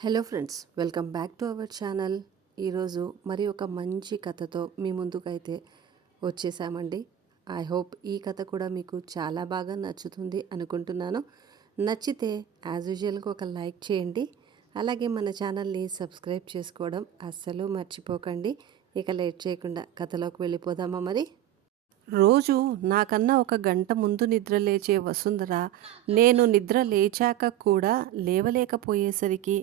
Hello friends, welcome back to our channel. ఈరోజు మరి ఒక మంచి కథతో మీ ముందుకైతే వచ్చేసామండి. ఐ హోప్ ఈ కథ కూడా మీకు చాలా బాగా నచ్చుతుంది అనుకుంటున్నాను. నచ్చితే యాజ్ యూజువల్గా ఒక లైక్ చేయండి. అలాగే మన ఛానల్ని సబ్స్క్రైబ్ చేసుకోవడం అస్సలు మర్చిపోకండి. ఇక లేట్ చేయకుండా కథలోకి వెళ్ళిపోదామా మరి. రోజు నాకన్నా ఒక గంట ముందు నిద్ర లేచే వసుంధర నేను నిద్ర లేచాక కూడా లేవలేకపోయేసరికి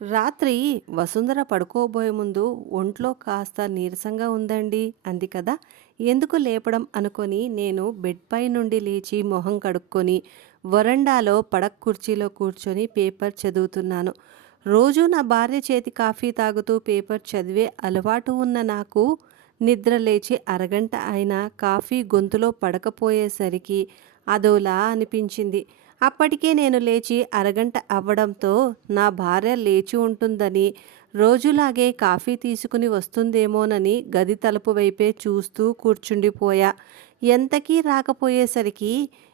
రాత్రి వసుంధర పడుకోబోయే ముందు ఒంట్లో కాస్త నీరసంగా ఉందండి అంది కదా. ఎందుకు లేపడం అనుకొని నేను బెడ్ పై నుండి లేచి మొహం కడుక్కొని వరండాలో పడక కుర్చీలో కూర్చొని పేపర్ చదువుతున్నాను. రోజు నా భార్య చేతి కాఫీ తాగుతూ పేపర్ చదివే అలవాటు ఉన్న నాకు నిద్ర లేచి అరగంట అయినా కాఫీ గొంతులో పడకపోయేసరికి అదోలా అనిపించింది. అప్పటికే నేను లేచి అరగంట అవ్వడంతో నా భార్య లేచి ఉంటుందని, రోజులాగే కాఫీ తీసుకుని వస్తుందేమోనని గది తలుపు వైపే చూస్తూ కూర్చుండిపోయా. ఎంతకీ రాకపోయేసరికి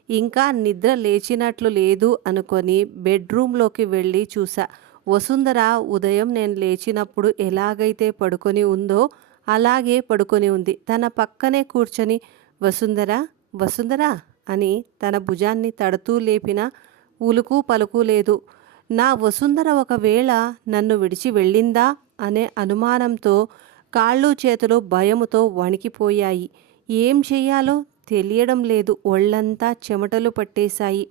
ఇంకా నిద్ర లేచినట్లు లేదు అనుకొని బెడ్రూమ్లోకి వెళ్ళి చూసా. వసుంధర ఉదయం నేను లేచినప్పుడు ఎలాగైతే పడుకొని ఉందో అలాగే పడుకొని ఉంది. తన పక్కనే కూర్చొని వసుంధర వసుంధర అని తన భుజాన్ని తడుతూ లేపిన ఉలుకు పలుకు లేదు. నా వసుంధర ఒకవేళ నన్ను విడిచి వెళ్ళిందా అనే అనుమానంతో కాళ్ళు చేతులు భయముతో వణికిపోయాయి. ఏం చెయ్యాలో తెలియడం లేదు. ఒళ్ళంతా చెమటలు పట్టేశాయి.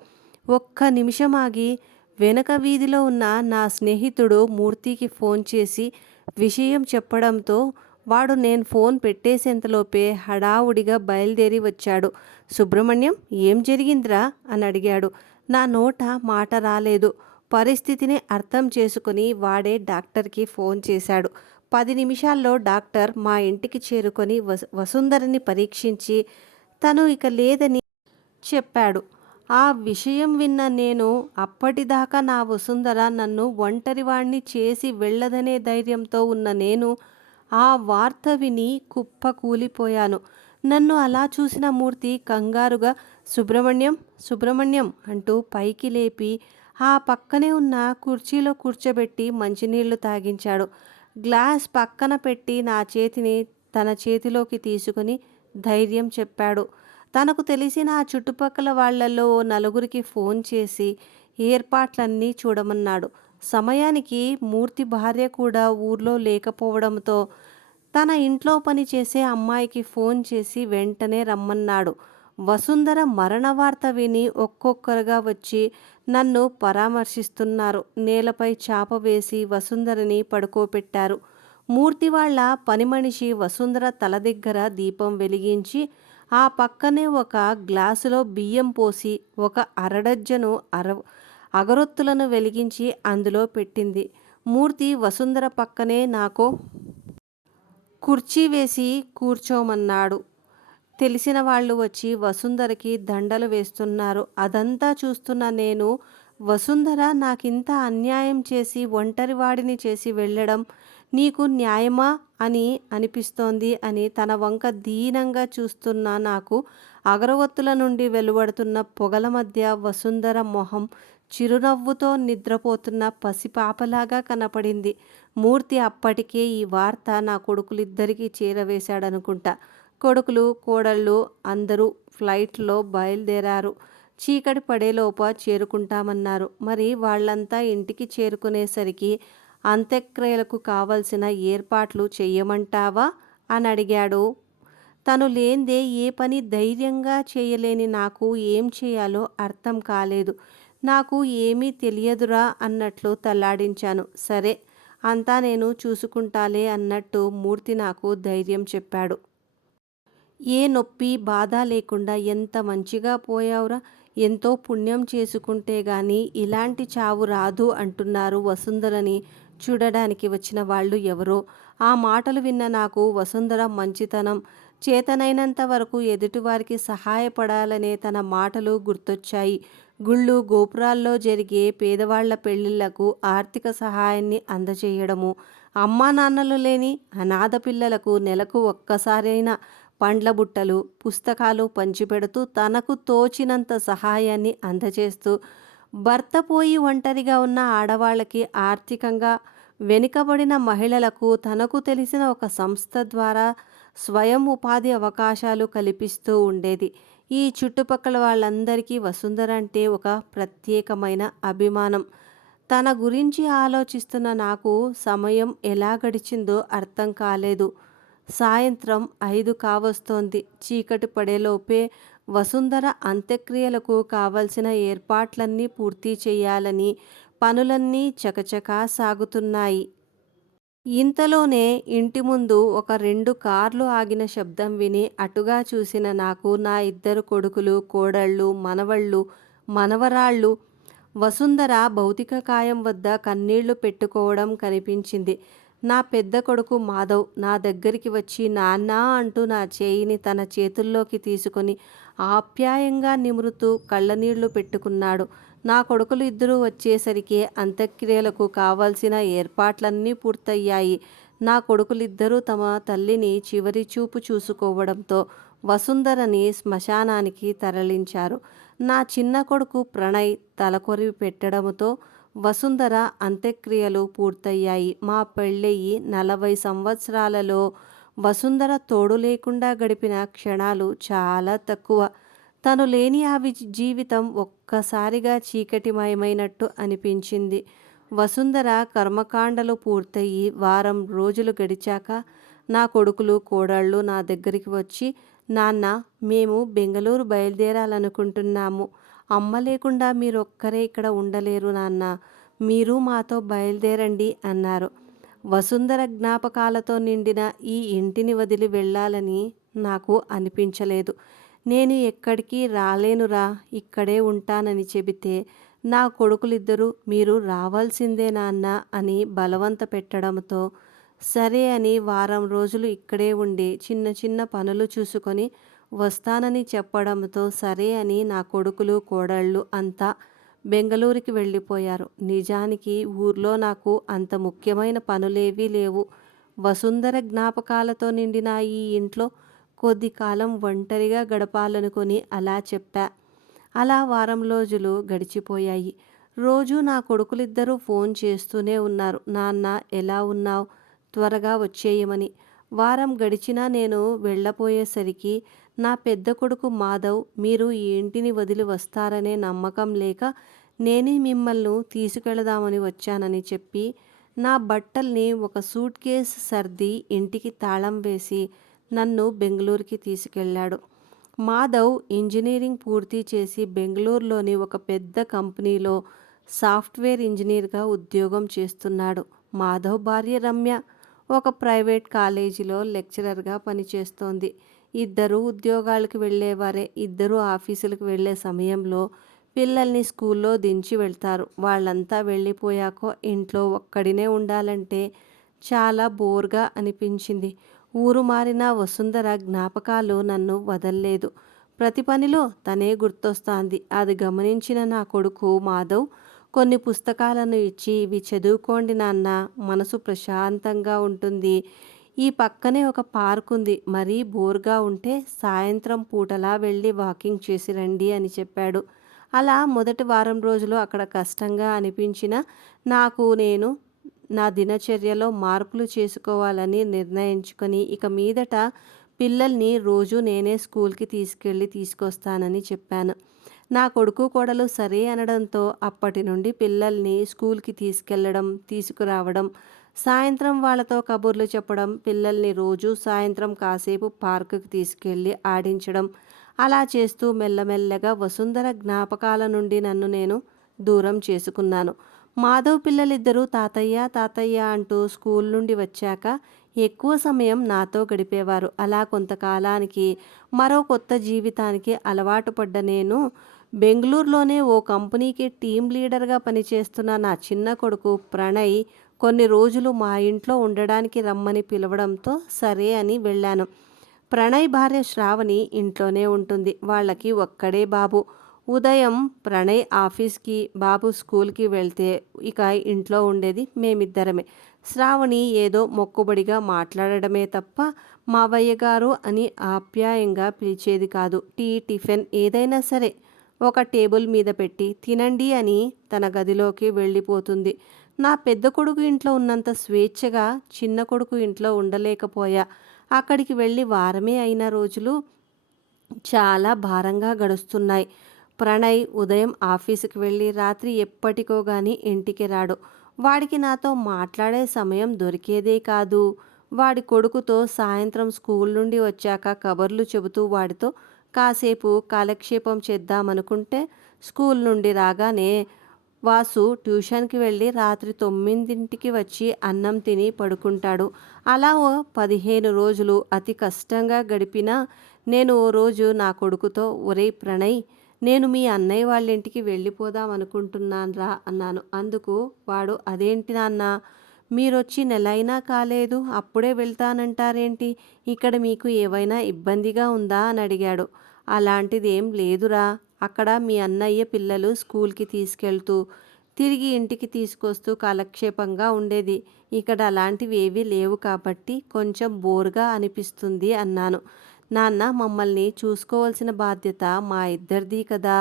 ఒక్క నిమిషం ఆగి వెనక వీధిలో ఉన్న నా స్నేహితుడు మూర్తికి ఫోన్ చేసి విషయం చెప్పడంతో వాడు నేను ఫోన్ పెట్టేసేంతలోపే హడావుడిగా బయలుదేరి వచ్చాడు. సుబ్రహ్మణ్యం, ఏం జరిగిందిరా అని అడిగాడు. నా నోట మాట రాలేదు. పరిస్థితిని అర్థం చేసుకుని వాడే డాక్టర్కి ఫోన్ చేశాడు. 10 నిమిషాల్లో డాక్టర్ మా ఇంటికి చేరుకొని వసుంధరని పరీక్షించి తను ఇక లేదని చెప్పాడు. ఆ విషయం విన్న నేను అప్పటిదాకా నా వసుంధర నన్ను ఒంటరివాణ్ణి చేసి వెళ్ళదనే ధైర్యంతో ఉన్న నేను ఆ వార్త విని కుప్ప కూలిపోయాను. నన్ను అలా చూసిన మూర్తి కంగారుగా సుబ్రహ్మణ్యం సుబ్రహ్మణ్యం అంటూ పైకి లేపి ఆ పక్కనే ఉన్న కుర్చీలో కూర్చోబెట్టి మంచినీళ్లు తాగించాడు. గ్లాస్ పక్కన పెట్టి నా చేతిని తన చేతిలోకి తీసుకుని ధైర్యం చెప్పాడు. తనకు తెలిసిన ఆ చుట్టుపక్కల వాళ్లలో నలుగురికి ఫోన్ చేసి ఏర్పాట్లన్నీ చూడమన్నాడు. సమయానికి మూర్తి భార్య కూడా ఊర్లో లేకపోవడంతో తన ఇంట్లో పనిచేసే అమ్మాయికి ఫోన్ చేసి వెంటనే రమ్మన్నాడు. వసుంధర మరణ వార్త విని ఒక్కొక్కరుగా వచ్చి నన్ను పరామర్శిస్తున్నారు. నేలపై చాప వేసి వసుంధరని పడుకోబెట్టారు. మూర్తి వాళ్ళ పని మనిషి వసుంధర తల దగ్గర దీపం వెలిగించి ఆ పక్కనే ఒక గ్లాసులో బియ్యం పోసి ఒక అరడజ్జను అగరొత్తులను వెలిగించి అందులో పెట్టింది. మూర్తి వసుంధర పక్కనే నాకు కుర్చీ వేసి కూర్చోమన్నాడు. తెలిసిన వాళ్ళు వచ్చి వసుంధరకి దండలు వేస్తున్నారు. అదంతా చూస్తున్న నేను వసుంధర నాకింత అన్యాయం చేసి ఒంటరివాడిని చేసి వెళ్ళడం నీకు న్యాయమా అని అనిపిస్తోంది అని తన వంక దీనంగా చూస్తున్న నాకు అగరవత్తుల నుండి వెలువడుతున్న పొగల మధ్య వసుంధర మొహం చిరునవ్వుతో నిద్రపోతున్న పసిపాపలాగా కనపడింది. మూర్తి అప్పటికే ఈ వార్త నా కొడుకులిద్దరికీ చేరవేశాడనుకుంటా. కొడుకులు కోడళ్ళు అందరూ ఫ్లైట్లో బయలుదేరారు. చీకటి పడేలోప చేరుకుంటామన్నారు. మరి వాళ్ళంతా ఇంటికి చేరుకునేసరికి అంత్యక్రియలకు కావలసిన ఏర్పాట్లు చెయ్యమంటావా అని అడిగాడు. తను లేందే ఏ పని ధైర్యంగా చేయలేని నాకు ఏం చేయాలో అర్థం కాలేదు. నాకు ఏమీ తెలియదురా అన్నట్లు తల్లాడించాను. సరే, అంతా నేను చూసుకుంటాలే అన్నట్టు మూర్తి నాకు ధైర్యం చెప్పాడు. ఏ నొప్పి బాధ లేకుండా ఎంత మంచిగా పోయావురా, ఎంతో పుణ్యం చేసుకుంటే గాని ఇలాంటి చావు రాదు అంటున్నారు వసుంధరని చూడడానికి వచ్చిన వాళ్ళు ఎవరో. ఆ మాటలు విన్న నాకు వసుంధర మంచితనం, చేతనైనంత వరకు ఎదుటివారికి సహాయపడాలనే తన మాటలు గుర్తొచ్చాయి. గుళ్ళు గోపురాల్లో జరిగే పేదవాళ్ల పెళ్లిళ్లకు ఆర్థిక సహాయాన్ని అందజేయడము, అమ్మా నాన్నలు లేని అనాథ పిల్లలకు నెలకు ఒక్కసారైనా పండ్ల బుట్టలు పుస్తకాలు పంచిపెడుతూ తనకు తోచినంత సహాయాన్ని అందజేస్తూ భర్త పోయి ఒంటరిగా ఉన్న ఆడవాళ్ళకి, ఆర్థికంగా వెనుకబడిన మహిళలకు తనకు తెలిసిన ఒక సంస్థ ద్వారా స్వయం ఉపాధి అవకాశాలు కల్పిస్తూ ఉండేది. ఈ చుట్టుపక్కల వాళ్ళందరికీ వసుంధర అంటే ఒక ప్రత్యేకమైన అభిమానం. తన గురించి ఆలోచిస్తున్న నాకు సమయం ఎలా గడిచిందో అర్థం కాలేదు. సాయంత్రం 5 కావస్తోంది. చీకటి పడేలోపే వసుంధర అంత్యక్రియలకు కావలసిన ఏర్పాట్లన్నీ పూర్తి చేయాలని పనులన్నీ చకచకా సాగుతున్నాయి. ఇంతలోనే ఇంటి ముందు ఒక 2 కార్లు ఆగిన శబ్దం విని అటుగా చూసిన నాకు నా ఇద్దరు కొడుకులు, కోడళ్ళు, మనవళ్ళు, మనవరాళ్ళు వసుంధర భౌతిక కాయం వద్ద కన్నీళ్లు పెట్టుకోవడం కనిపించింది. నా పెద్ద కొడుకు మాధవ్ నా దగ్గరికి వచ్చి నాన్నా అంటూ నా చేయిని తన చేతుల్లోకి తీసుకొని ఆప్యాయంగా నిమురుతూ కళ్ళనీళ్లు పెట్టుకున్నాడు. నా కొడుకులు ఇద్దరూ వచ్చేసరికి అంత్యక్రియలకు కావాల్సిన ఏర్పాట్లన్నీ పూర్తయ్యాయి. నా కొడుకులిద్దరూ తమ తల్లిని చివరి చూపు చూసుకోవడంతో వసుంధరని శ్మశానానికి తరలించారు. నా చిన్న కొడుకు ప్రణయ్ తలకొరివి పెట్టడంతో వసుంధర అంత్యక్రియలు పూర్తయ్యాయి. మా పెళ్ళయి 40 సంవత్సరాలలో వసుంధర తోడు లేకుండా గడిపిన క్షణాలు చాలా తక్కువ. తను లేని ఆ జీవితం ఒక్కసారిగా చీకటిమయమైనట్టు అనిపించింది. వసుంధర కర్మకాండలు పూర్తయి వారం రోజులు గడిచాక నా కొడుకులు, కోడళ్ళు నా దగ్గరికి వచ్చి, నాన్న, మేము బెంగళూరు బయలుదేరాలనుకుంటున్నాము. అమ్మ లేకుండా మీరొక్కరే ఇక్కడ ఉండలేరు నాన్న. మీరు మాతో బయలుదేరండి అన్నారు. వసుంధర జ్ఞాపకాలతో నిండిన ఈ ఇంటిని వదిలి వెళ్ళాలని నాకు అనిపించలేదు. నేను ఎక్కడికి రాలేనురా, ఇక్కడే ఉంటానని చెబితే నా కొడుకులిద్దరూ మీరు రావాల్సిందే నాన్న అని బలవంత పెట్టడంతో సరే అని వారం రోజులు ఇక్కడే ఉండి చిన్న చిన్న పనులు చూసుకొని వస్తానని చెప్పడంతో సరే అని నా కొడుకులు, కోడళ్ళు అంతా బెంగళూరుకి వెళ్ళిపోయారు. నిజానికి ఊర్లో నాకు అంత ముఖ్యమైన పనులేవీ లేవు. వసుంధర జ్ఞాపకాలతో నిండిన ఈ ఇంట్లో కొద్ది కాలం ఒంటరిగా గడపాలనుకొని అలా చెప్పా. అలా వారం రోజులు గడిచిపోయాయి. రోజూ నా కొడుకులిద్దరూ ఫోన్ చేస్తూనే ఉన్నారు. నాన్న, ఎలా ఉన్నావ్? త్వరగా వచ్చేయమని. వారం గడిచినా నేను వెళ్ళపోయేసరికి నా పెద్ద కొడుకు మాధవ్ మీరు ఈ ఇంటిని వదిలి వస్తారనే నమ్మకం లేక నేనే మిమ్మల్ని తీసుకెళదామని వచ్చానని చెప్పి నా బట్టల్ని ఒక సూట్ కేస్ సర్ది ఇంటికి తాళం వేసి నన్ను బెంగళూరుకి తీసుకెళ్ళాడు. మాధవ్ ఇంజనీరింగ్ పూర్తి చేసి బెంగళూరులోని ఒక పెద్ద కంపెనీలో సాఫ్ట్వేర్ ఇంజనీర్గా ఉద్యోగం చేస్తున్నాడు. మాధవ్ భార్య రమ్య ఒక ప్రైవేట్ కాలేజీలో లెక్చరర్గా పనిచేస్తోంది. ఇద్దరూ ఉద్యోగాలకు వెళ్ళేవారే. ఇద్దరూ ఆఫీసులకు వెళ్ళే సమయంలో పిల్లల్ని స్కూల్లో దించి వెళ్తారు. వాళ్ళంతా వెళ్ళిపోయాక ఇంట్లో ఒక్కడినే ఉండాలంటే చాలా బోర్గా అనిపించింది. ఊరు మారిన వసుంధర జ్ఞాపకాలు నన్ను వదల్లేదు. ప్రతి పనిలో తనే గుర్తొస్తాంది. అది గమనించిన నా కొడుకు మాధవ్ కొన్ని పుస్తకాలను ఇచ్చి, ఇవి చదువుకోండి నాన్న, మనసు ప్రశాంతంగా ఉంటుంది. ఈ పక్కనే ఒక పార్క్ ఉంది. మరీ బోర్గా ఉంటే సాయంత్రం పూటలా వెళ్ళి వాకింగ్ చేసి రండి అని చెప్పాడు. అలా మొదటి వారం రోజులు అక్కడ కష్టంగా అనిపించినా నేను నా దినచర్యలో మార్పులు చేసుకోవాలని నిర్ణయించుకొని ఇక మీదట పిల్లల్ని రోజు నేనే స్కూల్కి తీసుకొస్తానని చెప్పాను. నా కొడుకు కోడలు సరే అనడంతో అప్పటి నుండి పిల్లల్ని స్కూల్కి తీసుకెళ్ళడం, తీసుకురావడం, సాయంత్రం వాళ్ళతో కబుర్లు చెప్పడం, పిల్లల్ని రోజు సాయంత్రం కాసేపు పార్కుకి తీసుకెళ్ళి ఆడించడం, అలా చేస్తూ మెల్లమెల్లగా వసుంధర జ్ఞాపకాల నుండి నన్ను నేను దూరం చేసుకున్నాను. మాధవ్ పిల్లలిద్దరూ తాతయ్య తాతయ్య అంటూ స్కూల్ నుండి వచ్చాక ఎక్కువ సమయం నాతో గడిపేవారు. అలా కొంతకాలానికి మరో కొత్త జీవితానికి అలవాటు పడ్డ నేను బెంగళూరులోనే ఓ కంపెనీకి టీమ్ లీడర్గా పనిచేస్తున్న నా చిన్న కొడుకు ప్రణయ్ కొన్ని రోజులు మా ఇంట్లో ఉండడానికి రమ్మని పిలవడంతో సరే అని వెళ్ళాను. ప్రణయ్ భార్య శ్రావణి ఇంట్లోనే ఉంటుంది. వాళ్ళకి ఒక్కడే బాబు. ఉదయం ప్రణయ్ ఆఫీస్కి, బాబు స్కూల్కి వెళ్తే ఇక ఇంట్లో ఉండేది మేమిద్దరమే. శ్రావణి ఏదో మొక్కుబడిగా మాట్లాడడమే తప్ప మావయ్య గారు అని ఆప్యాయంగా పిలిచేది కాదు. టీ, టిఫిన్ ఏదైనా సరే ఒక టేబుల్ మీద పెట్టి తినండి అని తన గదిలోకి వెళ్ళిపోతుంది. నా పెద్ద కొడుకు ఇంట్లో ఉన్నంత స్వేచ్ఛగా చిన్న కొడుకు ఇంట్లో ఉండలేకపోయా. అక్కడికి వెళ్ళి వారమే అయిన రోజులు చాలా భారంగా గడుస్తున్నాయి. ప్రణయ్ ఉదయం ఆఫీసుకి వెళ్ళి రాత్రి ఎప్పటికో గాని ఇంటికి రాడు. వాడికి నాతో మాట్లాడే సమయం దొరికేదే కాదు. వాడి కొడుకుతో సాయంత్రం స్కూల్ నుండి వచ్చాక కబుర్లు చెబుతూ వాడితో కాసేపు కాలక్షేపం చేద్దామనుకుంటే స్కూల్ నుండి రాగానే వాసు ట్యూషన్కి వెళ్ళి రాత్రి 9కి వచ్చి అన్నం తిని పడుకుంటాడు. అలా ఓ 15 రోజులు అతి కష్టంగా గడిపినా నేను ఓ రోజు నా కొడుకుతో ఒరేయ్ ప్రణయ్, నేను మీ అన్నయ్య వాళ్ళ ఇంటికి వెళ్ళిపోదాం అనుకుంటున్నాన్రా అన్నాను. అందుకు వాడు అదేంటి నాన్న, మీరొచ్చి నెలైనా కాలేదు అప్పుడే వెళ్తానంటారేంటి? ఇక్కడ మీకు ఏవైనా ఇబ్బందిగా ఉందా అని అడిగాడు. అలాంటిదేం లేదురా, అక్కడ మీ అన్నయ్య పిల్లలు స్కూల్కి తీసుకెళ్తూ తిరిగి ఇంటికి తీసుకొస్తూ కాలక్షేపంగా ఉండేది. ఇక్కడ అలాంటివి ఏవీ లేవు కాబట్టి కొంచెం బోర్గా అనిపిస్తుంది అన్నాను. నాన్న, మమ్మల్ని చూసుకోవాల్సిన బాధ్యత మా ఇద్దరిది కదా.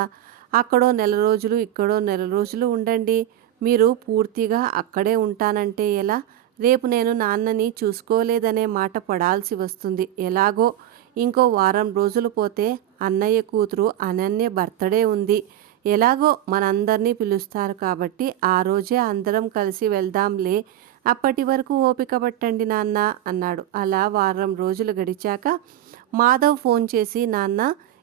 అక్కడో నెల రోజులు ఇక్కడో నెల రోజులు ఉండండి. మీరు పూర్తిగా అక్కడే ఉంటానంటే ఎలా? రేపు నేను నాన్నని చూసుకోలేదనే మాట పడాల్సి వస్తుంది. ఎలాగో ఇంకో వారం రోజులు పోతే అన్నయ్య కూతురు అనన్య బర్త్డే ఉంది. ఎలాగో మనందరినీ పిలుస్తారు కాబట్టి ఆ రోజే అందరం కలిసి వెళ్దాంలే. అప్పటి వరకు ఓపిక పట్టండి నాన్న అన్నాడు. అలా వారం రోజులు గడిచాక మాధవ్ ఫోన్ చేసి, నాన్న,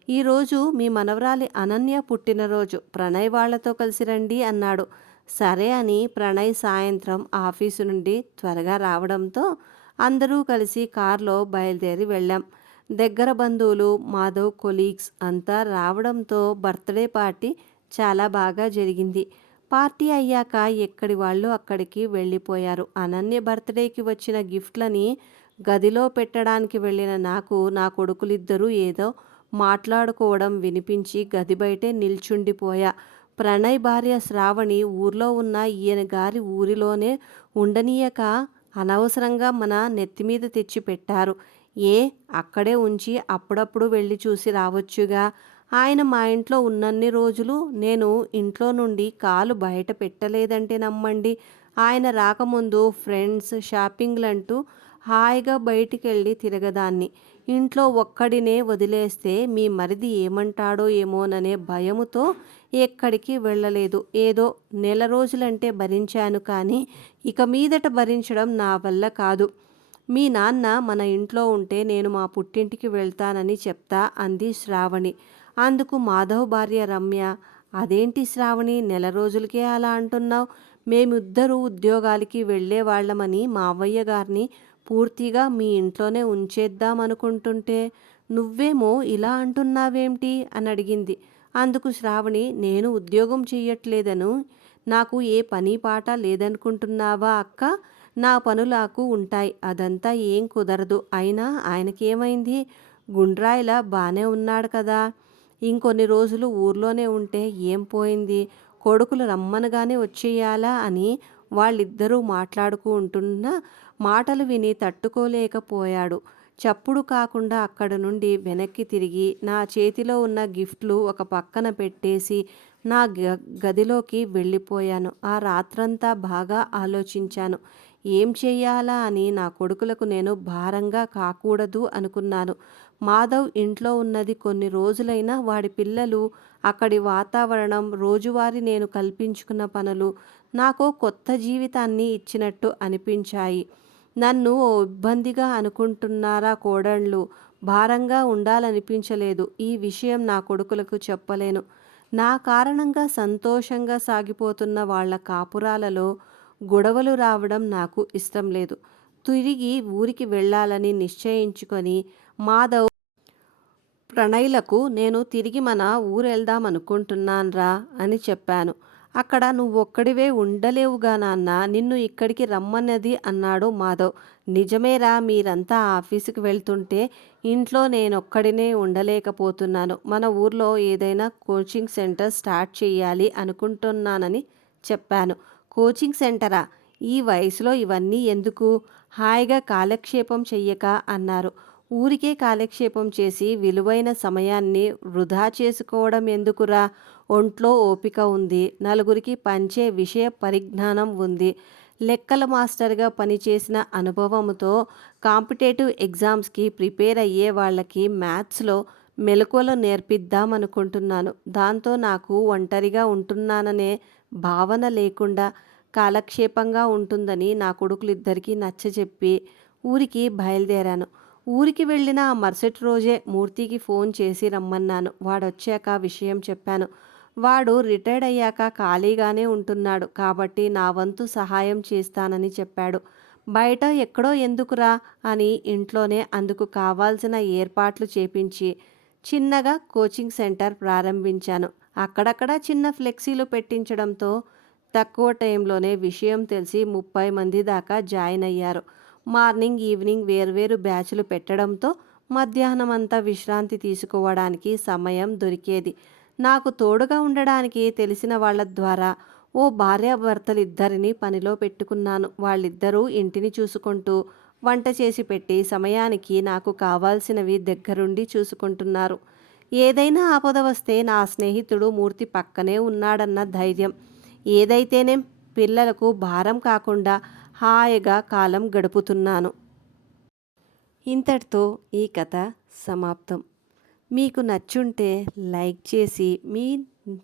ఈరోజు మీ మనవరాలి అనన్య పుట్టినరోజు, ప్రణయ్ వాళ్లతో కలిసి రండి అన్నాడు. సరే అని ప్రణయ్ సాయంత్రం ఆఫీసు నుండి త్వరగా రావడంతో అందరూ కలిసి కారులో బయలుదేరి వెళ్ళాం. దగ్గర బంధువులు, మాధవ్ కొలీగ్స్ అంతా రావడంతో బర్త్డే పార్టీ చాలా బాగా జరిగింది. పార్టీ అయ్యాక ఎక్కడి వాళ్ళు అక్కడికి వెళ్ళిపోయారు. అనన్య బర్త్డేకి వచ్చిన గిఫ్ట్లని గదిలో పెట్టడానికి వెళ్ళిన నాకు నా కొడుకులిద్దరూ ఏదో మాట్లాడుకోవడం వినిపించి గది బయటే నిల్చుండిపోయా. ప్రణయ్ భార్య శ్రావణి ఊర్లో ఉన్న ఈయన గారి ఊరిలోనే ఉండనీయక అనవసరంగా మన నెత్తిమీద తెచ్చి పెట్టారు. అక్కడే ఉంచి అప్పుడప్పుడు వెళ్ళి చూసి రావచ్చుగా. ఆయన మా ఇంట్లో ఉన్నన్ని రోజులు నేను ఇంట్లో నుండి కాలు బయట పెట్టలేదంటే నమ్మండి. ఆయన రాకముందు ఫ్రెండ్స్, షాపింగ్లంటూ హాయిగా బయటికెళ్ళి తిరగదాన్ని. ఇంట్లో ఒక్కడినే వదిలేస్తే మీ మరిది ఏమంటాడో ఏమోననే భయముతో ఎక్కడికి వెళ్ళలేదు. ఏదో నెల రోజులంటే భరించాను, కానీ ఇక మీదట భరించడం నా వల్ల కాదు. మీ నాన్న మన ఇంట్లో ఉంటే నేను మా పుట్టింటికి వెళ్తానని చెప్తా అంది శ్రావణి. అందుకు మాధవ్ భార్య రమ్య, అదేంటి శ్రావణి, నెల రోజులకే అలా అంటున్నావు? మేమిద్దరూ ఉద్యోగాలకి వెళ్ళేవాళ్ళమని మావయ్య గారిని పూర్తిగా మీ ఇంట్లోనే ఉంచేద్దాం అనుకుంటుంటే నువ్వేమో ఇలా అంటున్నావేంటి అని అడిగింది. అందుకు శ్రావణి, నేను ఉద్యోగం చెయ్యట్లేదను, నాకు ఏ పని పాట లేదనుకుంటున్నావా అక్క? నా పనులకు ఉంటాయి, అదంతా ఏం కుదరదు. అయినా ఆయనకేమైంది? గుండ్రాయిలా బానే ఉన్నాడు కదా. ఇంకొన్ని రోజులు ఊర్లోనే ఉంటే ఏం పోయింది? కొడుకులు రమ్మనగానే వచ్చేయాలా అని వాళ్ళిద్దరూ మాట్లాడుకుంటున్న మాటలు విని తట్టుకోలేకపోయాడు. చప్పుడు కాకుండా అక్కడ నుండి వెనక్కి తిరిగి నా చేతిలో ఉన్న గిఫ్ట్లు ఒక పక్కన పెట్టేసి నా గదిలోకి వెళ్ళిపోయాను. ఆ రాత్రంతా బాగా ఆలోచించాను. ఏం చెయ్యాలా అని. నా కొడుకులకు నేను భారంగా కాకూడదు అనుకున్నాను. మాధవ్ ఇంట్లో ఉన్నది కొన్ని రోజులైనా వాడి పిల్లలు, అక్కడి వాతావరణం, రోజువారీ నేను కల్పించుకున్న పనులు నాకు కొత్త జీవితాన్ని ఇచ్చినట్టు అనిపించాయి. నన్ను ఓ ఇబ్బందిగా అనుకుంటున్నారా కోడళ్ళు? భారంగా ఉండాలనిపించలేదు. ఈ విషయం నా కొడుకులకు చెప్పలేను. నా కారణంగా సంతోషంగా సాగిపోతున్న వాళ్ళ కాపురాలలో గొడవలు రావడం నాకు ఇష్టం లేదు. తిరిగి ఊరికి వెళ్ళాలని నిశ్చయించుకొని మాధవ్, ప్రణయ్లకు నేను తిరిగి మన ఊరెళ్దామనుకుంటున్నాన్రా అని చెప్పాను. అక్కడ నువ్వొక్కడివే ఉండలేవుగా నాన్న, నిన్ను ఇక్కడికి రమ్మన్నది అన్నాడు మాధవ్. నిజమేరా, మీరంతా ఆఫీసుకి వెళ్తుంటే ఇంట్లో నేనొక్కడినే ఉండలేకపోతున్నాను. మన ఊర్లో ఏదైనా కోచింగ్ సెంటర్ స్టార్ట్ చేయాలి అనుకుంటున్నానని చెప్పాను. కోచింగ్ సెంటరా? ఈ వయసులో ఇవన్నీ ఎందుకు? హాయిగా కాలక్షేపం చెయ్యక అన్నారు. ఊరికే కాలక్షేపం చేసి విలువైన సమయాన్ని వృధా చేసుకోవడం ఎందుకురా? ఒంట్లో ఓపిక ఉంది, నలుగురికి పంచే విషయ పరిజ్ఞానం ఉంది, లెక్కల మాస్టర్గా పనిచేసిన అనుభవంతో కాంపిటేటివ్ ఎగ్జామ్స్కి ప్రిపేర్ అయ్యే వాళ్ళకి మ్యాథ్స్లో మెలకువలు నేర్పిద్దామనుకుంటున్నాను. దాంతో నాకు ఒంటరిగా ఉంటున్నాననే భావన లేకుండా కాలక్షేపంగా ఉంటుందని నా కొడుకులిద్దరికీ నచ్చజెప్పి ఊరికి బయలుదేరాను. ఊరికి వెళ్ళిన ఆ మరుసటి రోజే మూర్తికి ఫోన్ చేసి రమ్మన్నాను. వాడొచ్చాక విషయం చెప్పాను. వాడు రిటైర్డ్ అయ్యాక ఖాళీగానే ఉంటున్నాడు కాబట్టి నా వంతు సహాయం చేస్తానని చెప్పాడు. బయట ఎక్కడో ఎందుకురా అని ఇంట్లోనే అందుకు కావాల్సిన ఏర్పాట్లు చేపించి చిన్నగా కోచింగ్ సెంటర్ ప్రారంభించాను. అక్కడక్కడ చిన్న ఫ్లెక్సీలు పెట్టించడంతో తక్కువ టైంలోనే విషయం తెలిసి 30 మంది దాకా జాయిన్ అయ్యారు. మార్నింగ్, ఈవినింగ్ వేర్వేరు బ్యాచ్లు పెట్టడంతో మధ్యాహ్నం అంతా విశ్రాంతి తీసుకోవడానికి సమయం దొరికేది. నాకు తోడుగా ఉండడానికి తెలిసిన వాళ్ళ ద్వారా ఓ భార్యాభర్తలిద్దరిని పనిలో పెట్టుకున్నాను. వాళ్ళిద్దరూ ఇంటిని చూసుకుంటూ, వంట చేసి పెట్టి సమయానికి నాకు కావాల్సినవి దగ్గరుండి చూసుకుంటున్నారు. ఏదైనా ఆపద వస్తే నా స్నేహితుడు మూర్తి పక్కనే ఉన్నాడన్న ధైర్యం. ఏదైతేనేం పిల్లలకు భారం కాకుండా హాయిగా కాలం గడుపుతున్నాను. ఇంతటితో ఈ కథ సమాప్తం. మీకు నచ్చుంటే లైక్ చేసి మీ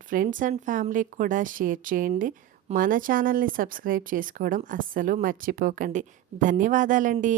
ఫ్రెండ్స్ అండ్ ఫ్యామిలీకి కూడా షేర్ చేయండి. మన ఛానల్ని సబ్స్క్రైబ్ చేసుకోవడం అస్సలు మర్చిపోకండి. ధన్యవాదాలండి.